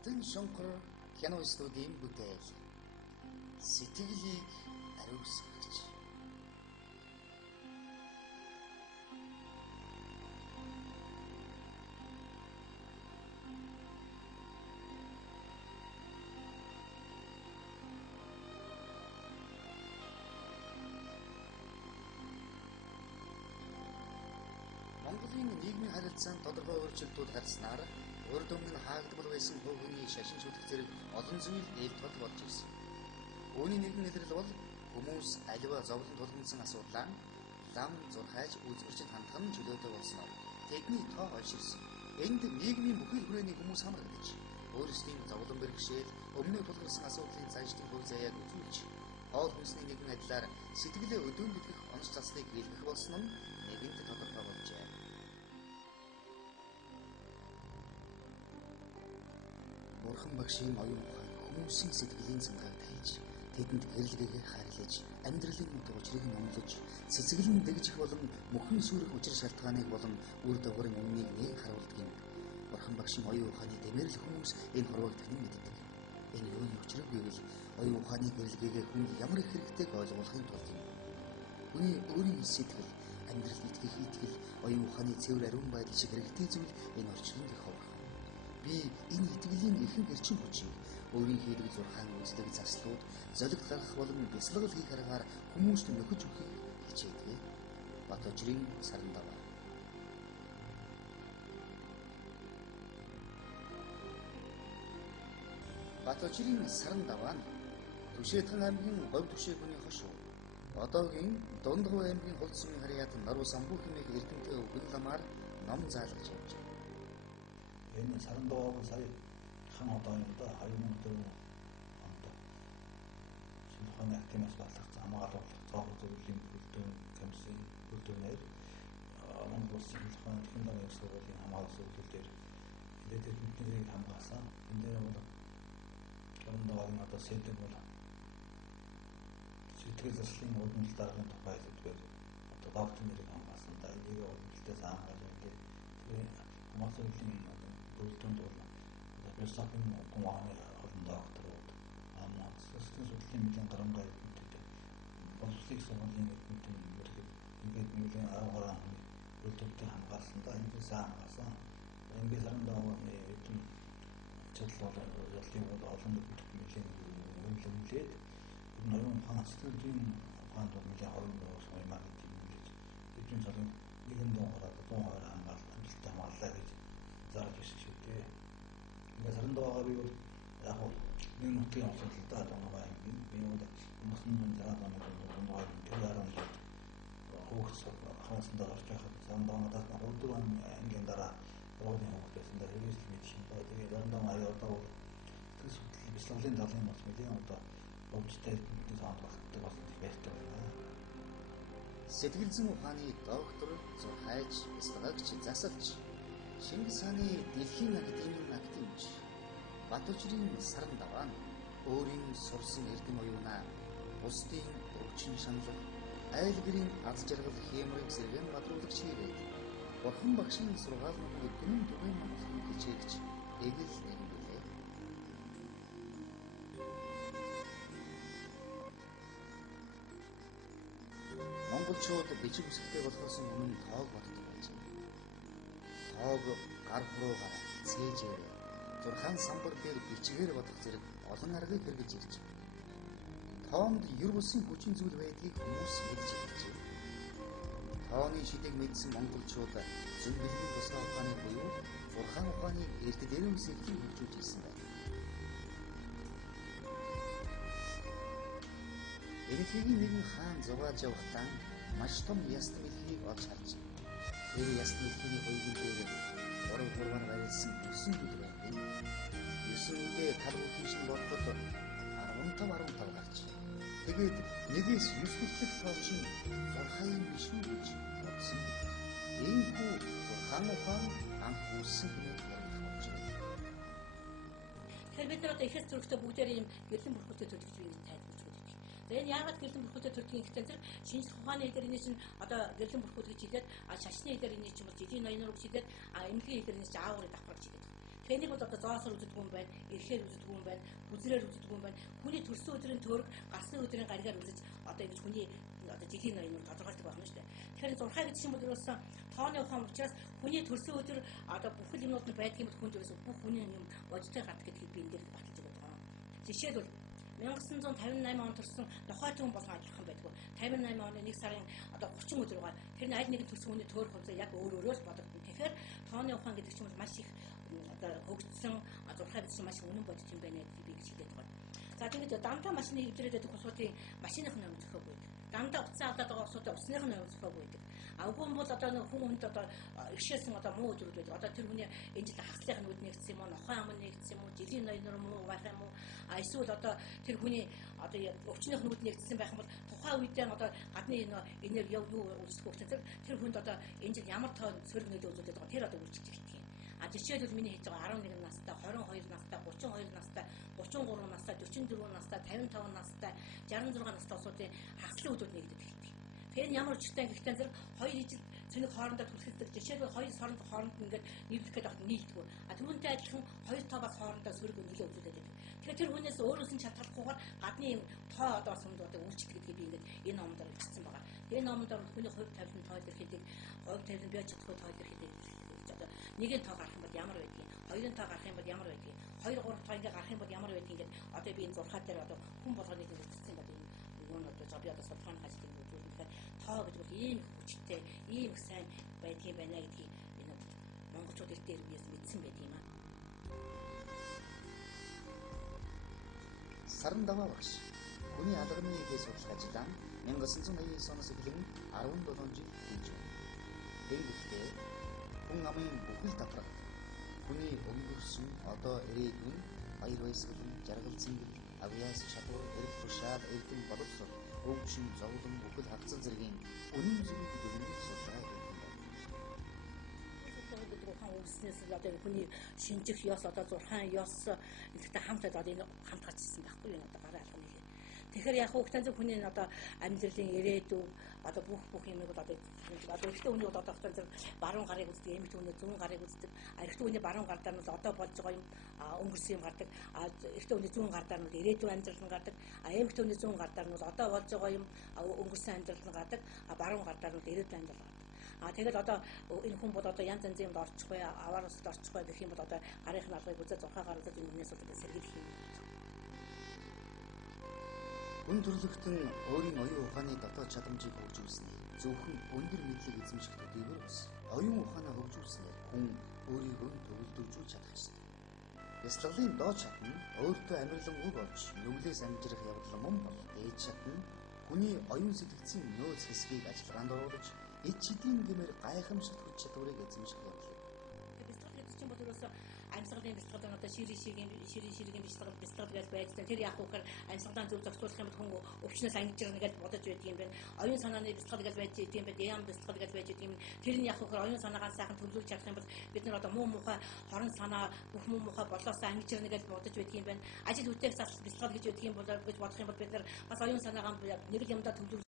Алтан шонхор кино студийн бүтээл. Сэтгэлийг ариусгагч. Монголын нийгмийн харилцаанд тодорхой өөрчлөлтүүд гарснаар урд өмнө хаагдмал байсан хөвгөний шашин шүлэг зэрэг олон зүйл ээлтгэл болж ирсэн. Үүний нэгэн илрэл бол хүмүүс аливаа зовлон тулгамдсан асуудлаа лам зурхайж үзмэрчэд хандах нь чөлөөтэй болсноор тэдний тоо ойширсан. Энд нийгмийн бүхэл хүрээний хүмүүс хамрагдаж өөрсдийн зовлон бэрхшээл өмнө тулгарсан асуудлын цаашдын хөв заяаг үзүүлж хоол хүнсний нэгэн адилаар сэтгэлээ өдөөндөдгөх онц цасныг биелгэх болсон нь нэгэнт тодорхой болжээ. Бурхан багшийн оюун ухаан хүмүүсийн сэтгэлийн сангааг тайлж, тэдэнд гэрэлгээгээ хайрлаж, амьдралын утга учирыг номлож, цэцгэлэн дэгжих болон мөхөн сүрэх учир шалтгааныг болон үр дагаврын өмнгийг нэг харуулдаг юм. Бурхан багшийн оюун ухааны дэмэрэл хүмүүс энэ хорвоог танин мэддэг. Энэ юуны учрыг гэвэл оюун ухааны гэрэлгээгээ хүн ямар их хэрэгтэйг ойлгуулахын тулд юм. Хүний өөрийн сэтгэл, амьдрал итгэл, оюун ухааны цэвэр ариун байдал шиг хэрэгтэй зүйл энэ орчинд их ховор. Би энэ итгэлийн ихэнх эрчим хүчийг өөрийн хийдэг зурхаан үздэг заслууд золиг гаргах болон бясалгал хийх аргаар хүмүүст нөхөж өгөхийг хичээдэг. Батожрын саран даваа. Батожрын саран даваа нь Түшээдхан аймгийн говь түшээгүний хошуу. Одоогийн Дундгов аймгийн Хулцсны харьяат Наруу самбуу хэмээх эрдэмтэн өвгөн ламаар ном заалгаж явж байна. Энэ саран давааг сая хан одоонд 2004 онд шинэхэн активээс батлагдсан хамгаалалт цаавар зөвлөлийн бүрдүүн комиссын бүрдүүнээр Монгол улсын шинэхэн технологийн сургуулийн хамгаалалт зөвлөлтөөр илэрдэг мэдээллийг хамгаалсан. Энэ дээр бол саран даваагийн одоо сэдв бол сэтгэл заслын удирдлагын даргын тухай сэдвээр одоо доктор нэрийг хамгаалсан. Да энийг удирдлагаас хамгаалсан. Тэгээд хамгаалалтын бүрдүүнд бол философийн гуаны олон докторууд сэтгэл судлалын мэдэн гарамгай мэддэг. Боловсролын сургуулийн мэдэн ингээд нэгэн 10 гаруй бүрдүүнтэй хамгаалсан. Да энийг хамгаалсан. Ингээд саран давааны эдэн чадлаар яллын олон бүтээгдэхүүн нэмлээд ноён ухаан сэтгэлийн ухаанд нэлээд хорон нөөц маркетинг нэмлээд эдийн засгийн нэгэн дугаараар 100% хамгаалалт амжилттай хамгааллаа гэж зааж ирсэн шүү дээ. Ингээд саран даваагаа би бол яг нэг нутгийн онцлогтой дундгай юм. Би бол өмнөсөн дараа дундгай тэр арам хөөгс хаансанд орж байхад саран даваагаа өдөр ангийн дараа рууны хөөгсөн дээр хэрэгжил мэдсэн ба тэгээд саран даваа одоо тэр судлалын бясалгалын далайн бас нэгэн одоо өвчтэй тоонд багтдаг болсон байртай байна. Сэтгэл зүйн ухааны доктор, зурхайч, бясалгалагч, засалч, Шингис хааны дэлхийн академийн активч Батожрын саран даваа нь өөрийн сурсан эрдэм оюунаа бусдын өвчин шаналх, айл гэрийн аз жаргал хиймрэг зэрэг бадруулагч хийгээд Бурхан багшийн сургаал номыг гүн түгээн амлахыг хичээгч эгэл нэгүүлээ. Монголчууд бичиг үсгтэй болохоос өмнө тоог боддог байсан. Тоог гар хуруугаар цээжээр зурхаан самбар дээр бичгээр бодох зэрэг олон аргыг хэрэгж ирж байна. Тоонд ер бусын хүчин зүйл байдгийг хүмүүс хэлж иржээ. Тооны шидэг мэдсэн монголчууд зөнбөлгийн тусгай ухааны буюу зурхаан ухааны эрд дээрээ үсэлтийг хөгжүүлж ирсэн байна. Энэтхэгийн нэгэн хаан зугааж явахдаа маш том ястан мэлхийг олж харж тэр ястан мэлхийний хоёрын дээр 3 барилсан 9 үл байдаг. 9 үлээ тал бүхийшин бодоход 15 гарч. Тэгээд нэгээс 9 хүртэлх тоочны зурхаан биш үү гэж бодсон. Иймгүй зурхаан ухаан анх үүссэн гэж ярьж байна. Тэгэхээр бид нар одоо ихээс зөрөгтэй бүгдээр ийм гэрлэн бүрхүүтэй төлөвлөж байна тайлбарч байна. Тэгээд энэ яагаад гэрлэн бүрхүүтэй төлөвлөхийн ихтэй зэрэг шинжлэх ухааны дээр энэ чинь одоо гэрлэн бүрхүүт гэж хэлээд шашны дээр энэ чинь бас жилийн ноёноор гэж хэлээд эмнэлгийн дээр энэ чинь ааврыг давхар гэж хэлээд. Тэнийг бол одоо зоосоор үздэг юм байна, эрхээр үздэг юм байна, бүзрээр үздэг юм байна. Хүний төрсөн өдрийн төрөг, гарсны өдрийн гаригаар үзэж одоо ингэж хүний одоо жилийн ноёноор тодорхойлдог байна шүү дээ. Тэгэхээр 6 гэдэг чинь бол ерөөсөн тооны ухаан учраас хүний төрсөн өдөр одоо бүхэл юмнууд нь байдаг юм бол хүнд ерөөсөн бүх хүний юм бодтой гардаг гэдгийг би энэ дээр баталж байгаа юм. Жишээлбэл 1958 онд төрсэн нохойтой хүн болгон адилхан байдаг. 58 оны 1 сарын одоо 30 өдөр байгаа. Тэр нь аль нэгэн төрсөн хүний төөрөх хувьцаа яг өөр өөрөөр л бодогдно. Тэгэхээр тооны ухаан гэдэг чинь маш их одоо хөгжсөн 6 гэдэг чинь маш үнэн бодит юм байна гэдгийг би гэж хэлээд байгаа. За тэгээд дандаа машины хэвдрээд байдаг усуудын машиных нь нойр зохиог байдаг. Дандаа уцаа аваад байгаа усуудын усных нь нойр зохиог байдаг. Аггүй юм бол одоо хүн хүнд одоо иршээсэн одоо муу өдрүүд байдаг. Одоо тэр хүний энэ жил хаслын нүд нэгдсэн юм уу, нохой ам нэгдсэн юм уу, жилийн ноёнор муу байх юм уу? Эсвэл одоо тэр хүний одоо өвчнөх нүд нэгдсэн байх юм бол тухайн үедээ одоо гадны энер юу үүсэх учраас тэр хүнд одоо энэ жил ямар тоо сөрөг нөлөө үзүүлээд байгаа тэр одоо үйлчлэж эхэлдэг юм. Жишээлбэл миний хийж байгаа 11 настай, 22 настай, 32 настай, 33 настай, 44 настай, 55 настай, 66 настай усуудын хаслын өдрүүд нэгдэж эхэлдэг. Тэгэхээр ямар учиртай гэхдээ зэрэг хоёр ижил цэник хоорондоо түлхэлдэг. Жишээлбэл хоёр соронд хооронд ингээд нийлэх гэдэг нь нийлдэг. Түүнтэй адилхан хоёр тоо бас хоорондоо сөрөг нөлөө үзүүлээд байдаг. Тэгэхээр тэр хүнээс өөрөөс нь шалтгаалгүйгээр гадны юм тоо одоо сумдуудыг үйлчлдэг гэдгийг би ингээд энэ номдор хэлсэн байгаа. Энэ номдор хүний хувь тавилан тоо илэрхийлдэг, хувь тавилан бий чадхгүй тоо илэрхийлдэг. Нэгэн тоо гарах юм бол ямар байдгийг, хоёрын тоо гарах юм бол ямар байдгийг, 2 3 тоо ингээ гарах юм бол ямар байдгийг ингээд одоо би энэ 6 дээр одоо хүн болгоныг хэлсэн байна. Энэ юу одоо би одоо судалгааны ажлыг үзүүлэхээр тоо гэдэг бол ийм хүчтэй, ийм сайн байдгийг байна гэдгийг энэ монголчууд их дээр үеэс мэдсэн байт юм аа. Саран даваа багш. Хүний алганы ихээ судлах ажиллаа 1989 оноос эхлэн 17 жил хийж байна. Тэгэхдээ хүн амын бүхэл давхар хүний өнгөрсөн одоо ирээдүйн баяр баясгалан жаргал зэнгэл авьяас чадвар эрх тушаал эрдэм боловсрол өвчин зовлон бүхэл хавцал зэргийн үнэн зөв дүрмийг судалгаа хийх юм байна. Үүснээс одоо хүний шинжих ёс одоо 6 ёс ихтэй хамт одоо энэ хамт гарчсан байхгүй юу одоо гараа алхах нэг. Тэгэхээр яг хүүхдэн зөв хүний одоо амьдралын ирээдүй одоо бүх юм бол одоо эрэгтэй хүний бол одоо зөв баруун гарыг үздэг, эмэгтэй хүний зүүн гарыг үздэг. Эрэгтэй хүний баруун гардаар нь одоо болж байгаа юм өнгөрсөн юм гардаг. Эрэгтэй хүний зүүн гардаар нь ирээдүйн амьдрал нь гардаг. Эмэгтэй хүний зүүн гардаар нь одоо болж байгаа юм өнгөрсөн амьдрал нь гардаг. Баруун гардаар нь ирээдүйн амьдрал гардаг. Тэгээд одоо энэ хүн бол одоо янз янзын юмд орчих бай, аваар усд орчих бай гэх юм бол одоо гарын алгыг үзээд 6 гар үзээд энэ хүнээс бол сэргийлэх юм. Хүн төрлөختөн өөрийн оюун ухааны дотоод чадамжийг хөгжүүлснээр зөвхөн өндөр мэдлэг эзэмших төдийгүй бас оюун ухаанаа хөгжүүлснээр хүн өөрийгөө төвлөрүүлж чадах ёстой. Бяцлаглалын доод шат нь өөртөө амирлан үг олж нүглээс амжирах явдал мөн бол дээд шат нь хүний оюун сэтгцийн нөөц хэсгийг ажиллагаанд оруулж эд чидийн гэмээр гайхамшигт хүч чадварыг эзэмших явдал. Бяцлал гэдэг чинь бол ерөөсөө амьсгалын бяцлал одоо ширийн бяцлал гэж байж байгаа. Тэр яг үхээр амьсгалаа зөв зохицуулах юм бол хүн өвчнөөс ангижрна гэж бодож байдаг юм байна. Оюун санааны бяцлал гэж байж байгаа юм байна. Ям бяцлал гэж байж байгаа юм. Тэр нь яг үхээр оюун санаагаа сайхан төлөвлөж чадах юм бол бид нар одоо муу мухай хорон санаа бүх муу мухай болоосоо ангижрна гэж бодож байдаг юм байна. Ажил үтэх заслал бяцлал гэж байдаг юм бол гэж бодох юм бол бид нар бас оюун санаагаа нэг л юмдаа төлөвлөж